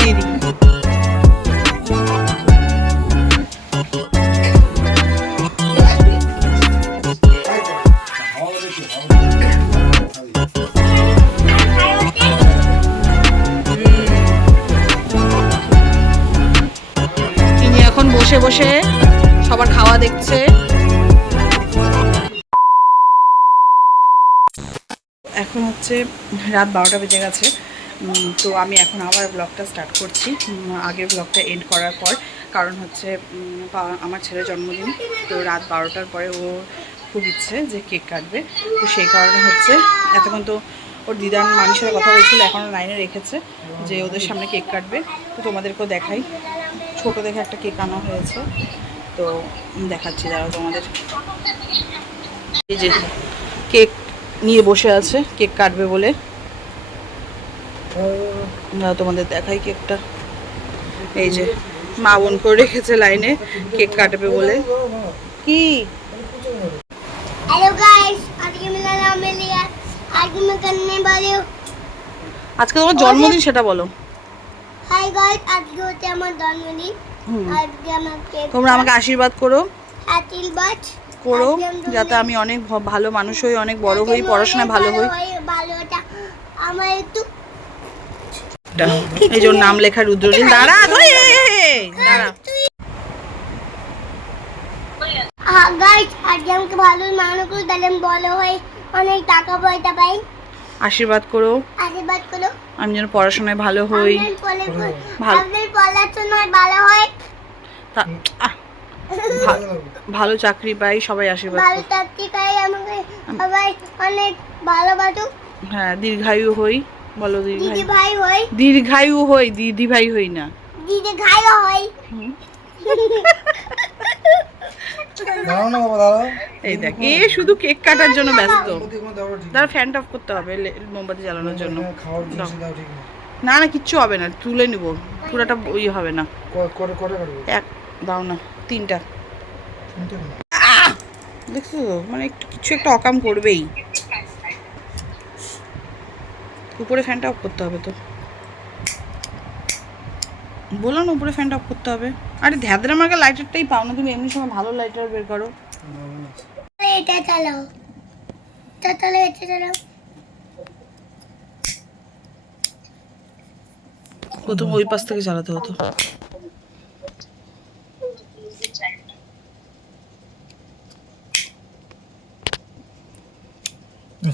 দিয়ে দিই। বসে বসে সবার খাওয়া দেখছে। এখন হচ্ছে রাত 12টা বেজে গেছে। তো আমি এখন আবার ব্লগটা স্টার্ট করছি আগের ব্লগটা এন্ড করার পর। কারণ হচ্ছে আমার ছেলের জন্মদিন, তো রাত 12টার পরে ও খুব ইচ্ছে যে কেক কাটবে। তো সেই কারণে হচ্ছে এতক্ষণ তো ওর দিদার মানুষের কথা বলছিল, এখনও লাইনে রেখেছে যে ওদের সামনে কেক কাটবে। তো তোমাদেরকেও দেখাই, ছোটো দেখে একটা কেক আনা হয়েছে, তো দেখাচ্ছি দাঁড়াও তোমাদের। এই যে কেক নিয়ে বসে আছে কেক কাটবে বলে, তোমাদের দেখাই কেকটা। এই যে মা বোন করে রেখেছে লাইনে কেক কাটবে বলে। কি हेलो गाइस, आज के मेरा नाम है लिया। आज मैं करने वाली हूँ। আজকে তোমার জন্মদিন সেটা বলো। हाय गाइस, आज के होते हमारा जन्मदिन। आज के हम केक তোমরা আমাকে আশীর্বাদ করো आशीर्वाद করো যাতে আমি অনেক ভালো মানুষ হই, অনেক বড় হই, পড়াশোনায় ভালো হই। ভালোটা আমার একটু এই যে নাম লেখা রুদ্রনীল। দাঁড়া দাঁড়া। হ্যাঁ গাইস, আজকে আমাকে ভালো মানুষ করে তাহলে আমি বড় হই, অনেক টাকা পয়সা পাই। আশীর্বাদ করো আমি যেন পড়াশোনায় ভালো হই, আপনার পড়াশোনায় ভালো হয়, ভালো চাকরি পাই। সবাই আশীর্বাদ ভালো চাকরি পাই, আমাকে সবাই অনেক ভালোবাসো। হ্যাঁ, দীর্ঘায়ু হই। বলো দিদি ভাই হই, দীর্ঘায়ু হই, দিদি ভাই হই না, দিদি ভাই হই। এই দেখ এ শুধু কেক কাটার জন্য ব্যস্ত। দাঁড়া, ফ্যান অফ করতে হবে মোমবাতি জ্বালানোর জন্য। না না কিচ্ছু হবে না, তুলে নিব, পুরোটা ওই হবে না। এক দাও না, তিনটা দেখছো, মানে একটু কিছু একটা অকাম করবেই। উপরে ফ্যানটা অফ করতে হবে তো, বলো না উপরে ফ্যানটা অফ করতে হবে। আরে ধ্যাদরা মার্কা লাইটারটাই পাও না তুমি, এমনি সময় ভালো লাইটার বের করো। এটা চালাও, এটা চালাও। প্রথম ওই পাশ থেকে চালাতে হতো।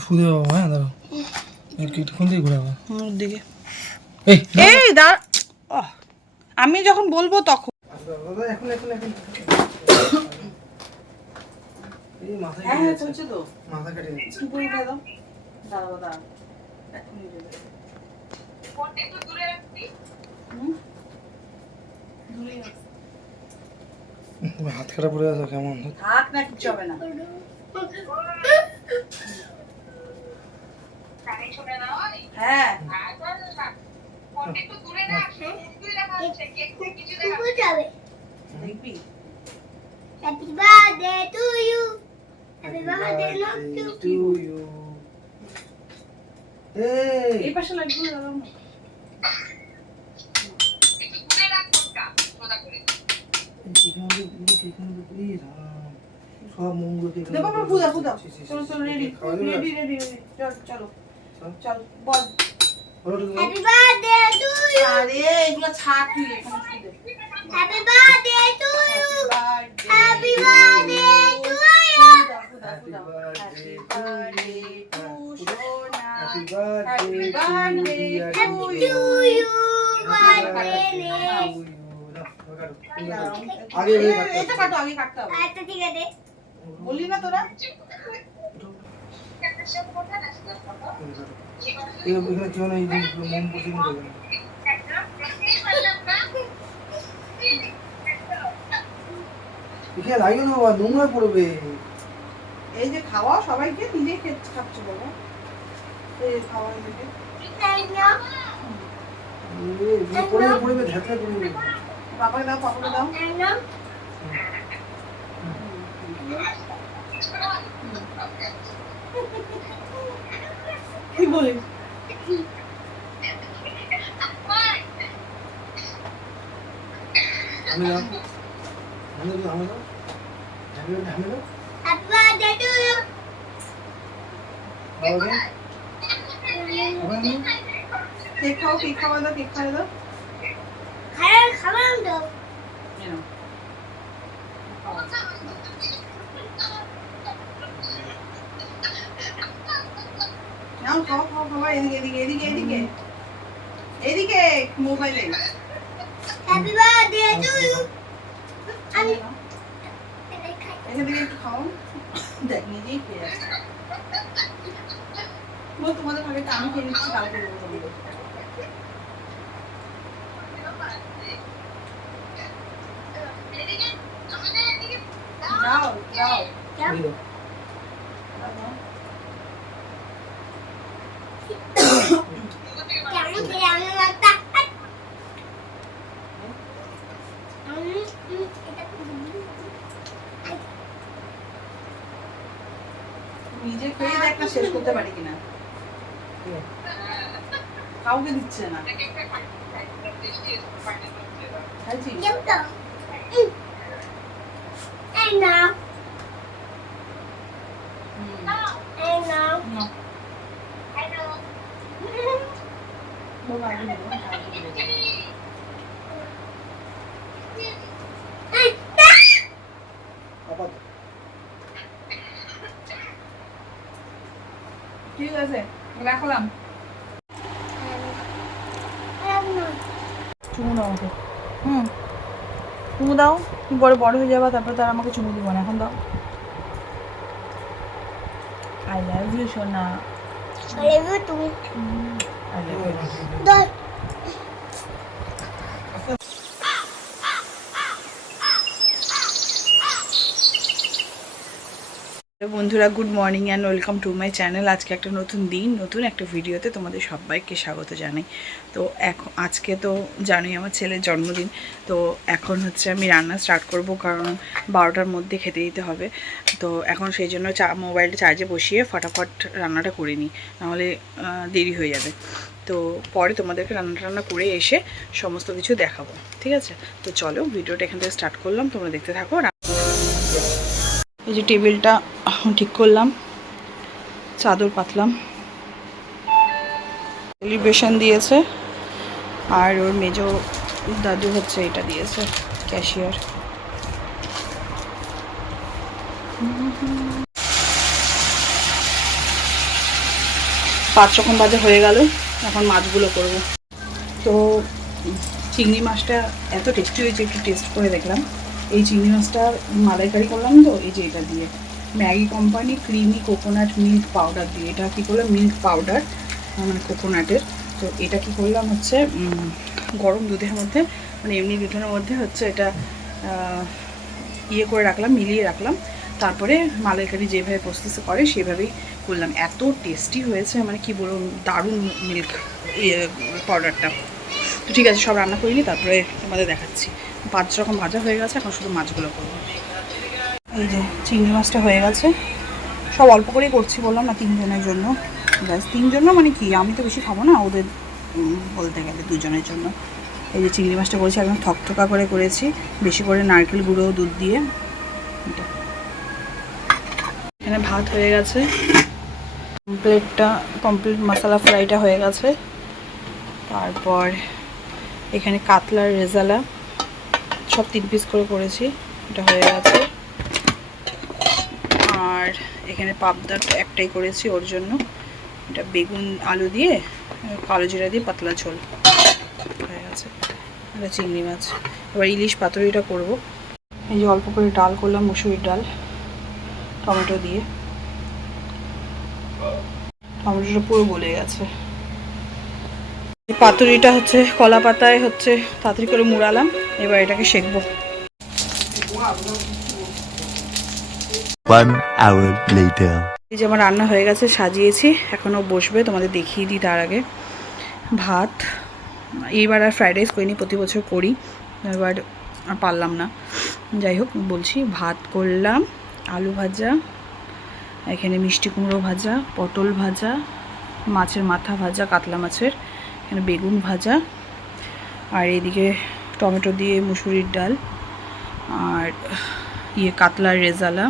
ফুদে বাবা, হ্যাঁ দাঁড়াও কোন দিকে ঘুরাবো? ওর দিকে। এই দাঁড়া, আমি যখন বলবো তখন। হাত খারাপ পড়ে আছো কেমন? হাত না কিচ্ছু হবে না। হ্যাঁ দেখবি। Happy birthday to you, happy birthday to you. এই পাশে লাগবে দাদা। সব মঙ্গল চলো রেডি চলো চলো বল। Happy birthday to you. আরে এগুলো ছাড় তুই এখানে। Happy birthday to you, happy birthday to you, happy birthday to সোনা, হ্যাপি বার্থডে টু ইউ। আগে এটা কাটো, আগে কাটতে হবে। আচ্ছা ঠিক আছে, বললি না তোরা? এখানে কেউ নেই, মন পছন্দ করে না। এখানে লাগিয়ে দেবো, নোংরা পড়বে। এই যে খাওয়া সবাইকে নিজেই খাচ্ছ বাবা, এই খাওয়া নিজে পড়বে পড়বে, ঝাঁকড়া পড়বে। পাপাকে দাও, পাপাকে দাও। কি বলে আমি দাও আমি দাও আমি দাও আমি দাও Happy birthday to you. বাবা কেক খাও, কেক খাওয়া দাও, কেক খাওয়া দাও। খাবার দাও। এই নাও। নাও খাও খাও খাও, এদিকে এদিকে এদিকে এদিকে এদিকে মোবাইলে Happy birthday to you. আমি এখান থেকে একটু খাও, দেখ নিজেই খেয়ে আসছে। বল তোমাদের ভাগে আমি খেয়ে নিচ্ছি, কালকে দেবো তোমাদের। যাও যাও আমি দাও কেমন খেয়ে আমি একটা নিজে খেয়ে দেখ না শেষ করতে পারি কিনা, কাউকে দিচ্ছে না। খাইছিস? কেউ তো এই নাও হুম। এই নাও নাও। বলো, আগে দেবো, আগে দেবো। বাবা ঠিক আছে, রাখলাম। চুমু দাও আমাকে। চুমু দাও, তুমি বড় বড় হয়ে যাবা, তারপর তার আমাকে চুমু দিব না, এখন দাও। আই লাভ ইউ সোনা। লেবু তুমি আই লাভ ইউ। দই বন্ধুরা, good morning and welcome to my channel. আজকে একটা নতুন দিন, নতুন একটা ভিডিওতে তোমাদের সবাইকে স্বাগত জানাই। তো এখন আজকে তো জানোই আমার ছেলের জন্মদিন, তো এখন হচ্ছে আমি রান্না স্টার্ট করব, কারণ 12টার মধ্যে খেতে দিতে হবে। তো এখন সেই জন্য মোবাইলটা চার্জে বসিয়ে ফটাফট রান্নাটা করে নিই, নাহলে দেরি হয়ে যাবে। তো পরে তোমাদেরকে রান্না করে এসে সমস্ত কিছু দেখাবো, ঠিক আছে? তো চলো ভিডিওটা এখান থেকে স্টার্ট করলাম, তোমরা দেখতে থাকো। এই যে টেবিলটা ঠিক করলাম, চাদর পাতলাম, সেলিব্রেশন দিয়েছে, আর ওর মেজো দাদু হচ্ছে এটা দিয়েছে, ক্যাশিয়ার। পাঁচ রকম ভাজা হয়ে গেল, এখন মাছগুলো করব। তো চিংড়ি মাছটা এত টেস্টি হয়েছে, একটু টেস্ট করে দেখলাম। এই চিংড়ি মাছটা মালাইকারি করলাম, তো এই যে এটা দিয়ে Maggi company creamy coconut milk powder দিয়ে, এটা কী করলাম, মিল্ক পাউডার মানে কোকোনাটের। তো এটা কি করলাম হচ্ছে গরম দুধের মধ্যে, মানে এমনি দুধের মধ্যে হচ্ছে এটা ইয়ে করে রাখলাম, মিলিয়ে রাখলাম, তারপরে মালাইকারি যেভাবে প্রসেস করে সেভাবেই করলাম। এত টেস্টি হয়েছে, মানে কি বলবো, দারুণ মিল্ক পাউডারটা। তো ঠিক আছে, সব রান্না করিনি, তারপরে তোমাদের দেখাচ্ছি। 5 রকম ভাজা হয়ে গেছে, এখন শুধু মাছগুলো করবো। এই যে চিংড়ি মাছটা হয়ে গেছে, সব অল্প করেই করছি, বললাম না 3 জনের জন্য। ব্যাস 3 জন মানে কি, আমি তো বেশি খাবো না, ওদের বলতে গেলে 2 জনের জন্য। এই যে চিংড়ি মাছটা করেছি, একদম থকথকা করে করেছি, বেশি করে নারকেল গুঁড়ো দুধ দিয়ে। এখানে ভাত হয়ে গেছে, কমপ্লিট মশলা ফ্রাইটা হয়ে গেছে। তারপর এখানে কাতলার রেজালা সব 3 পিস করে করেছি, এটা হয়ে গেছে। আর এখানে পাবদাটা একটাই করেছি ওর জন্য, এটা বেগুন আলু দিয়ে কালো জিরা দিয়ে পাতলা ঝোল হয়ে গেছে। এটা চিংড়ি মাছ। এবার ইলিশ পাতুরিটা করব। এই যে অল্প করে ডাল করলাম, মুসুরির ডাল, টমেটো দিয়ে। টমেটোটা পুরো গলে গেছে। পাতুরিটা হচ্ছে কলা পাতায় হচ্ছে তাড়াতাড়ি করে মুড়ালাম, এবার এটাকে সেঁকবো। 1 hour later. এই যে আমার রান্না হয়ে গেছে, সাজিয়েছি, এখনও বসবে, তোমাদের দেখিয়ে দিই তার আগে। ভাত, এইবার আর ফ্রাইড রাইস করিনি, প্রতি বছর করি, এবার আর পারলাম না, যাই হোক বলছি। ভাত করলাম, আলু ভাজা, এখানে মিষ্টি কুমড়ো ভাজা, পটল ভাজা, মাছের মাথা ভাজা, কাতলা মাছের, এখানে বেগুন ভাজা, আর এদিকে টমেটো দিয়ে মুসুরির ডাল, আর কাতলার রেজালা,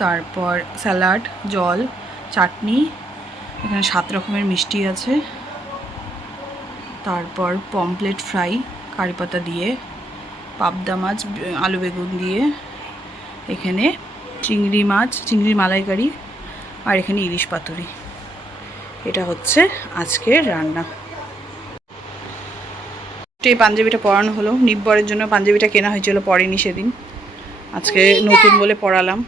তারপর স্যালাড, জল, চাটনি, এখানে 7 রকমের মিষ্টি আছে, তারপর পমপ্লেট ফ্রাই কারি পাতা দিয়ে, পাবদা মাছ আলু বেগুন দিয়ে, এখানে চিংড়ি মাছ, চিংড়ির মালাইকারি, আর এখানে ইলিশ পাতুরি। এটা হচ্ছে আজকের রান্না। এই পাঞ্জাবিটা পরানো হলো, নিব্বরের জন্য পাঞ্জাবিটা কেনা হয়েছিল, পরেনি সেদিন, আজকে নতুন বলে পরালাম।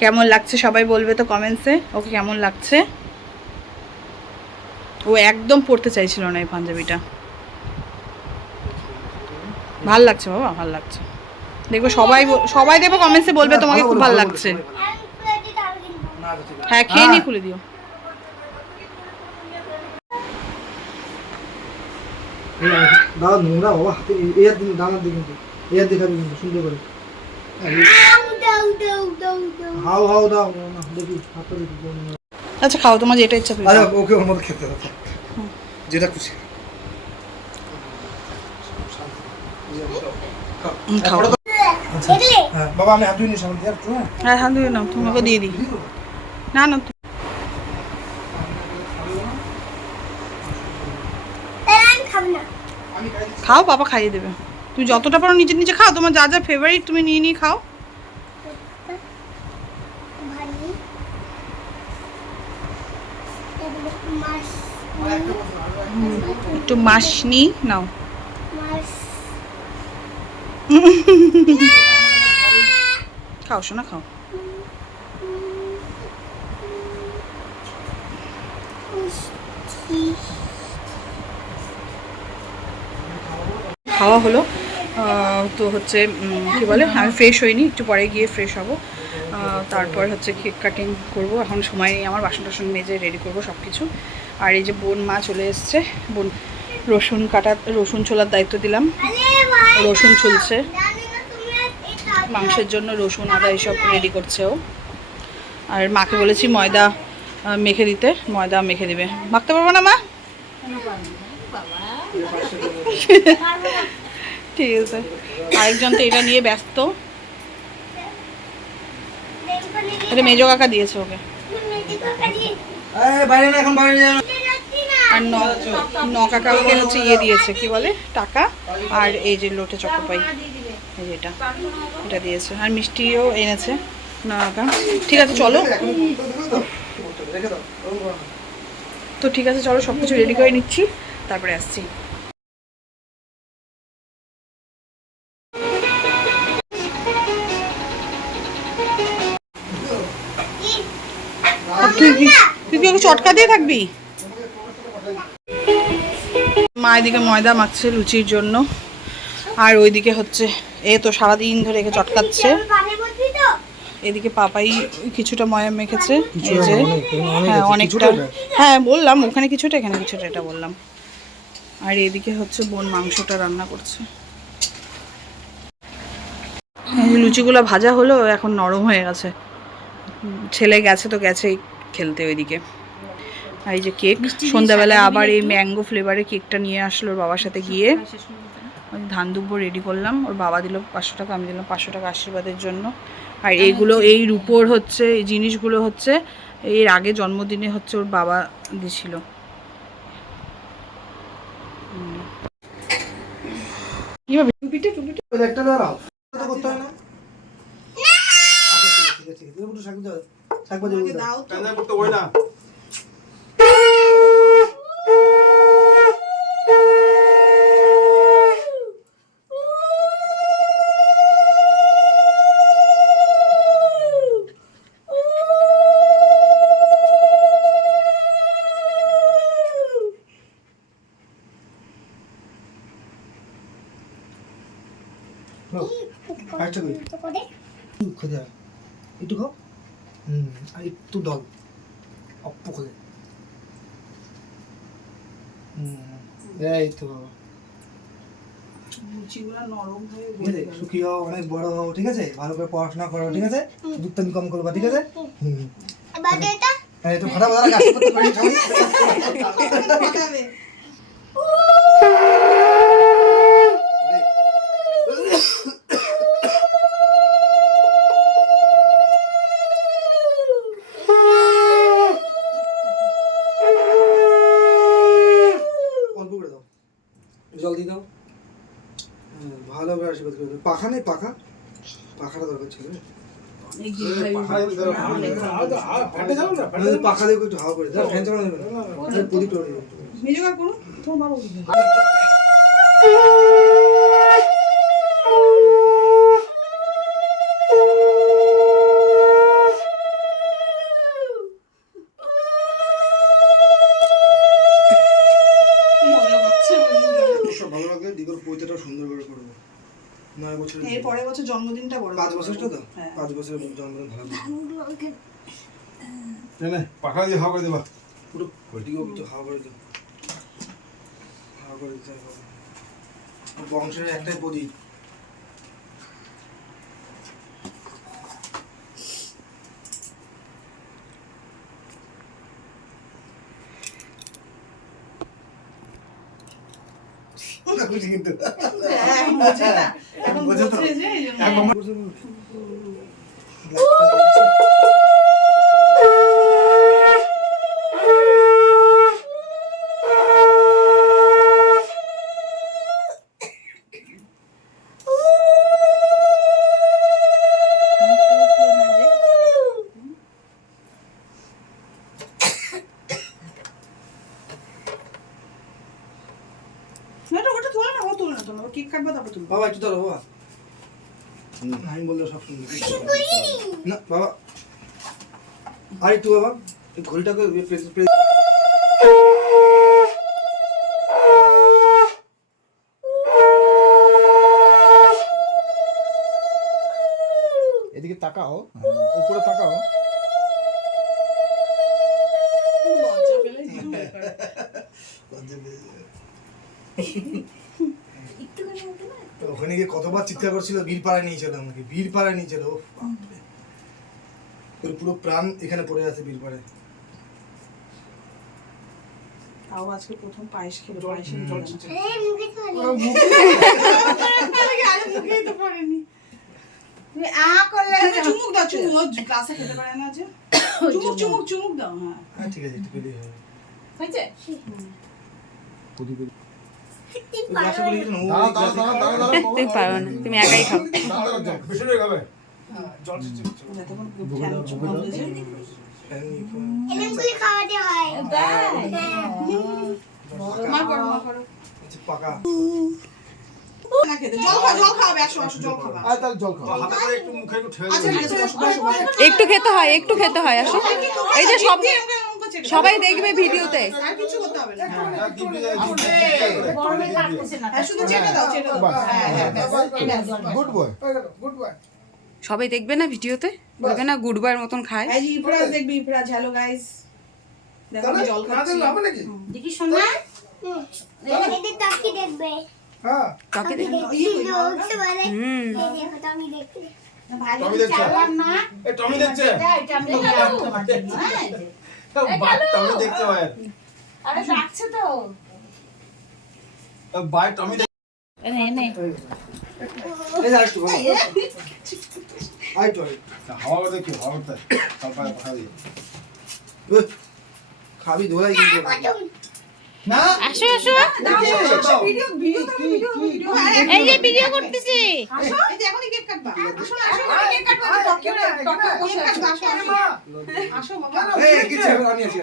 কেমন লাগছে সবাই বলবে তো কমেন্টসে, ওকে কেমন লাগছে। ও একদম পরতে চাইছিল না এই পাঞ্জাবিটা। ভাল লাগছে বাবা, ভাল লাগছে। দেখবো সবাই দেখবো কমেন্টসে বলবে তোমাকে খুব ভালো লাগছে। হ্যাঁ, খেয়ে নিয়ে খুলে দিও। দাদা নোংরা বাবা, হাতে এর দিন ডানার দিকে কিন্তু এর দেখাবি কিন্তু সুন্দর করে। হাও হাও দাও না, দেখি হাতটা দেখি। আচ্ছা খাও, তোমার যেটা ইচ্ছা তুমি। আরে ওকে ওর মধ্যে খেতে দাও, যেটা খুশি খাও। হ্যাঁ বাবা, আমি হাত ধুয়ে নিই সামনে দিয়ে একটু। হ্যাঁ হাত ধুয়ে নাও, তোমাকে দিয়ে দিই। না না খাও, বাবা খাইয়ে দেবে। তুমি যতটা পারো নিচে নিচে খাও, তোমার যা যা ফেভারিট তুমি নিয়ে নিয়ে খাও। একটু মাছ নি নাও। খাও শোনা, খাও। খাওয়া হলো, তো হচ্ছে কি বলে, আমি ফ্রেশ হইনি, একটু পরে গিয়ে ফ্রেশ হব। তারপর হচ্ছে কেক কাটিং করব। এখন সময় নেই আমার, বাসন টাসন মেজে রেডি করব সব কিছু। আর এই যে বোন মা চলে এসছে, বোন রসুন ছোলার দায়িত্ব দিলাম, রসুন ছুলছে, মাংসের জন্য রসুন আদা এইসব রেডি করছে ও। আর মাকে বলেছি ময়দা মেখে দিতে, ময়দা মেখে দিবে। মাখতে পারবো না মা? ঠিক আছে, আরেকজন তো এটা নিয়ে ব্যস্ত। এটা মেজো কাকা দিয়েছে ওকে। আর ন কাকাকে হচ্ছে ইয়ে দিয়েছে, কি বলে, টাকা। আর এই যে লোটে চকোপাই, এই যে এটা দিয়েছে। আর মিষ্টিও এনেছে ন কাকা। ঠিক আছে চলো, তো ঠিক আছে চলো, সব কিছু রেডি করে নিচ্ছি, তারপরে আসছি। তুই কি ওকে চটকা দিয়ে থাকবি? মা এদিকে ময়দা মাখছে লুচির জন্য, আর ওইদিকে হচ্ছে এ তো সারাদিন ধরে একে চটকাচ্ছে। এদিকে পাপাই কিছুটা ময়া মেখেছে, এই যে হ্যাঁ অনেকটা, হ্যাঁ বললাম ওখানে কিছুটা এখানে কিছুটা, এটা বললাম। আর এদিকে হচ্ছে বোন মাংসটা রান্না করছে। এই যে লুচিগুলো ভাজা হলো, এখন নরম হয়ে গেছে। ছেলে গেছে তো গেছেই খেলতে ওইদিকে। আর এই যে কেক, সন্ধ্যাবেলায় আবার এই ম্যাঙ্গো ফ্লেভারের কেকটা নিয়ে আসলো ওর বাবার সাথে গিয়ে। ধান দুব্বো রেডি করলাম, ওর বাবা দিল 500 টাকা, আমি দিলাম 500 টাকা আশীর্বাদের জন্য। আর এইগুলো, এই রূপোর হচ্ছে এই জিনিসগুলো হচ্ছে এর আগে জন্মদিনে হচ্ছে ওর বাবা দিয়েছিল। একটু খাও, আর একটু দল অপ্প করে, এই তো বাবা। লুচিগুলো নরম হয়ে ঠিক আছে, সুখী হও, অনেক বড় হও, ঠিক আছে, ভালো করে পড়াশোনা করো, ঠিক আছে, দুধ কম করবা, ঠিক আছে। এবার এটা হ্যাঁ, একটু ফাটা ফাটা কাজ করতে পারি সবাই। অল্প করে দাও, জল দিয়ে দাও। ভালো করে আশীর্বাদ করে দাও। পাখা নেই, পাখাটা দরকার ছিল। পাখা দিয়ে একটু হাওয়া করে দাও, ফ্যান চালানো যাবে না, প্রদীপটা উড়িয়ে দাও। মেজোগার করুন তোমার বাবা সব ভালো লাগলে দিগর পৈতেটা সুন্দর করে করবো। 9 বছরের এর পরের বছর জন্মদিনটা বড় 5 বছরটা তো, হ্যাঁ। 5 বছরের জন্মদিন ভালো নে পাখা দিয়ে হাওয়া করে দেবা। পুরো দিগর একটু হাওয়া করে দাও, হাওয়া করে দিতে হবে। বংশের একটাই প্রদীপ। খুশি কিন্তু হ্যাঁ, বোঝে না। এখন বোঝে তো। বোঝে যে এই জন্য। না, ওটা তোলো না, ও তোলো না, তোলো। ও কেক কাটবা তারপর তুলবো। বাবা একটু ধরো বাবা। আমি বললে সব শুনবি না বাবা। আর একটু বাবা, এই ঘড়িটাকে এদিকে তাকাও, উপরে তাকাও। লজ্জা পেলে কিছু করে। ওখানে গিয়ে কতবার চিৎকার করছিল, বীরপাড়ায় নিয়েছিল আমাকে, বীরপাড়ায় নিয়েছিল। ওফ বাপরে, ওর পুরো প্রাণ এখানে পড়ে আছে বীরপাড়ায়। তাও আজকে প্রথম পায়েস খেলো, পায়েসের জল এই মুখে চলে আরে মুখেই তো পড়েনি। তুমি করলে চুমুক দাও, চুমুক। ও গ্লাসে খেতে পারে না যে। চুমুক দাও। হ্যাঁ, হ্যাঁ ঠিক আছে, একটু পেলেই হবে। হয়েছে? ওই গ্লাসে করে দিয়েছে না, ও দাঁড়াও ওই গ্লাসে দাঁড়াও খাবে। দাঁড়াও দাঁড়াও। তুমি পারো না, তুমি একাই খাও। বেশি হয়ে যাবে। যতক্ষণ ফ্যান চুমুক দিয়েছে। ফ্যান নিয়ে খাও। এরকমগুলি খাওয়াতে হয় মা করো। আচ্ছা, পাকা। না খেতে। জল খাবে, আসো জল খাবা। আর তাহলে জল খাও। হাতে করে একটু মুখে একটু ঠেলে আচ্ছা, দিও। ঠিক আছে, বসো। একটু খেতে হয় আসো। এই যে সব সবাই দেখবে ভিডিওতে। আর কিছু করতে হবে না। গরমে হ্যাঁ, শুধু চেটে দাও। Good boy. সবাই দেখবে না ভিডিওতে, বলবে না গুড বয়ের মতন খায়। এই যে ইফরাজ দেখবি, ইফরাজ। হ্যালো গাইস, দেখো আমি জল খাচ্ছি। দেখি শোনা এদের তাকি দেখবে কাকে দেখবে? ওকে বলে হুম, এই দেখো তো আমি দেখতে টমি দেখছে। এই টমি দেখছে। টমি দেখছে ভাই। আরে ডাকছে তো ভাই টমি দেখছে। এই যে আরেকটু বাবা। আরেকটু, আরেকটু। হাওয়া করতে কি হাওয়া করতে? সব পাখা দিয়ে। ওই, খাবি ধোলাই কিন্তু। না আসো আসো, ভিডিও এই যে ভিডিও করতেছি। আসো, এই যে এখনই কেক কাটবা। আসো কেক কাটবা। ডক্টর বসে আছে। আসো বাবা। এই কিছু আমি আছি।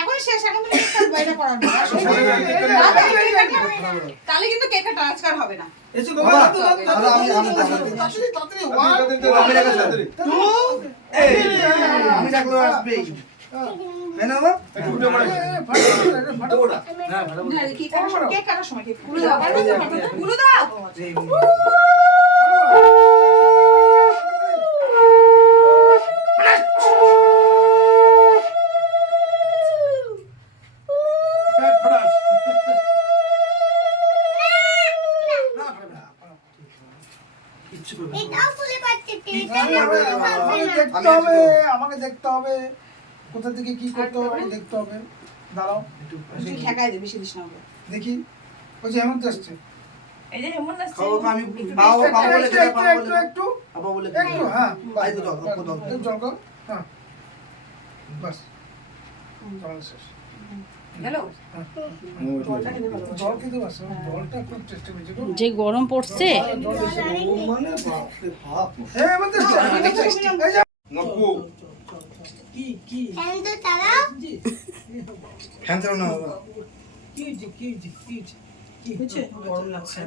এখনই শেষ। এখন তুমি কেক কাটবা, এটা করার পর। আসো। তাহলে কিন্তু কেক কাটা আজকাল হবে না। এসো বাবা। দাদা আমি আমি ডাকলো আসবে। হ্যাঁ না বাবা? একটু উঠে পড়ে। না, কেক কাটার সময় কেক খুলে দাও। খুলে দাও। কিচ্ছু করবে না। এটাও খুলে পাচ্ছে দেখতে হবে, আমাকে দেখতে হবে কোথা থেকে কি করতে হবে দেখতে হবে। দাঁড়াও একটু ঠেকাই দে, বেশি দিস না ওকে। দেখি। ওই যে হেমন্ত আসছে। এই যে হেমন্ত আসছে। খাও আমি বাবা বাবা বলে একটু বাবা বলে একটু হ্যাঁ এই তো জল অল্প জল একটু জল খাও। হ্যাঁ বাস জল শেষ গেল? জল খেতে বাস জলটা খুব টেস্টি হয়েছে গো। যে গরম পড়ছে জল বেশি মানে বাপ রে বাপ হেমন্ত আসছে এই যে নকু কি ফ্যান তো চালাও। ফ্যান চালাও না বুঝছে? গরম লাগছে।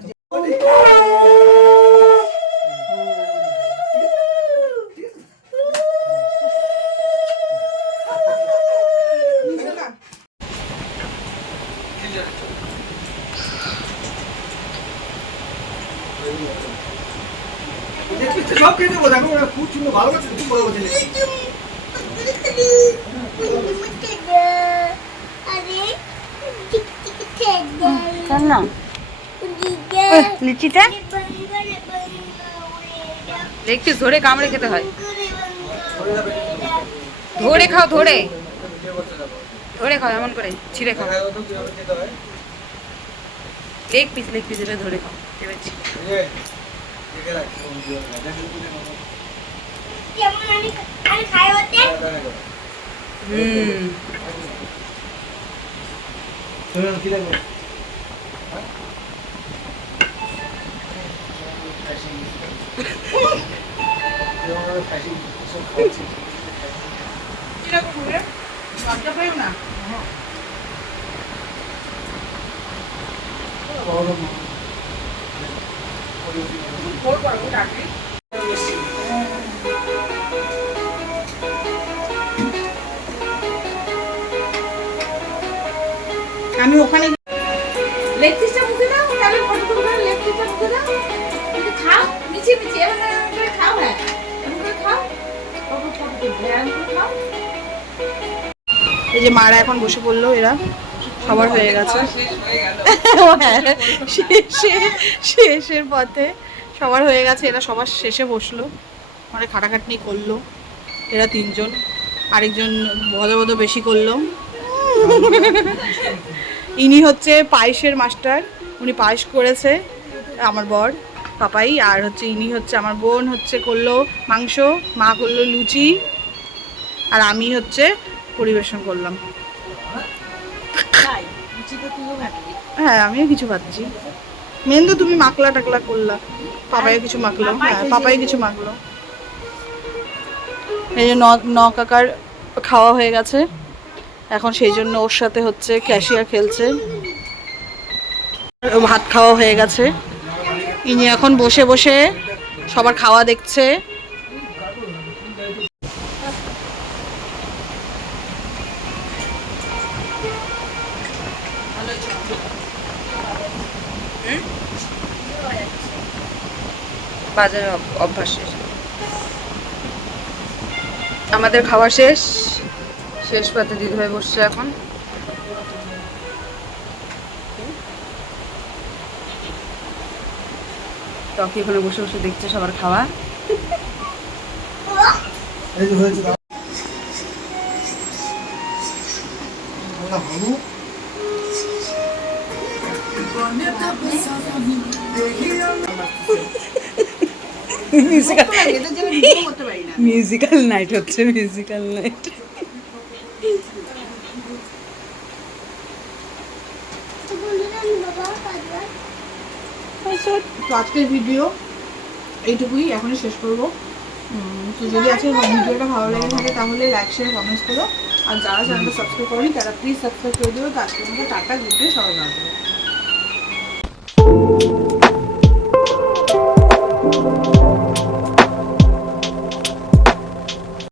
সব খেয়ে দেবো দেখো ওরা খুব সুন্দর ভালো করছে খুব ভালো করছে আরে টিক টিক টিক চল না লিচিটা একটু ধরে কামড়ে খেতে হয়। ধরে খাও, ধরে ধরে খাও, এমন করে ছিঁড়ে খাও। লেগ পিস এটা ধরে খাও। পেরেছি। যেমন আমি খাই হতে কি লাগবে কিরকম রে? লজ্জা পাইও না। ভোর করবো ডাকবি। আমি ওখানে লেগ পিসটা মুখে দাও, তাহলে ফটো তুলবে। লেগ পিসটা মুখে দাও, একটু খাও মিছিয়ে মিছিয়ে, এমন করে খাও। হ্যাঁ এমন করে খাও, ফটো তুলবে, এমন করে খাও। এই যে মারা এখন বসে পড়লো, এরা সবার হয়ে গেছে। হ্যাঁ, শেষের পথে সবার হয়ে গেছে, এরা সবার শেষে বসলো, মানে খাটাখাটনি করলো। এরা তিনজন, আরেকজন ভদ বেশি করলো। ইনি হচ্ছে পায়েসের মাস্টার, উনি পায়েস করেছে আমার বর পাপাই। আর হচ্ছে ইনি হচ্ছে আমার বোন, হচ্ছে করলো মাংস, মা করলো লুচি, আর আমি হচ্ছে পরিবেশন করলাম। হ্যাঁ আমিও কিছু পাচ্ছি। মেন তো তুমি মাখলা টাকলা করলা, পাপাইও কিছু মাখলো। হ্যাঁ পাপাই কিছু মাখলো। এই যে ন কাকার খাওয়া হয়ে গেছে, এখন সেই জন্য ওর সাথে হচ্ছে ক্যাশিয়ার খেলছে। ভাত খাওয়া হয়ে গেছে, ইনি এখন বসে বসে সবার খাওয়া দেখছে। বাজারে অভ্যাস শেষ, আমাদের খাওয়া শেষ পাতে দিদিভাই বসছে এখন। টকি ওখানে বসে বসে দেখছে সবার খাওয়া। এই যে হয়েছে দাও না ভালো মিউজিক্যাল নাইট হচ্ছে, মিউজিক্যাল নাইট। তো আজকের ভিডিও এইটুকুই, এখনই শেষ করবো। তো যদি আজকের ভিডিওটা ভালো লেগে থাকে তাহলে লাইক শেয়ার কমেন্টস করো, আর যারা চ্যানেলটা সাবস্ক্রাইব করেনি তারা প্লিজ সাবস্ক্রাইব করে দেবো। তো আজকের মধ্যে টাটা, গুড ডে, সবাই ভালো থাকবে।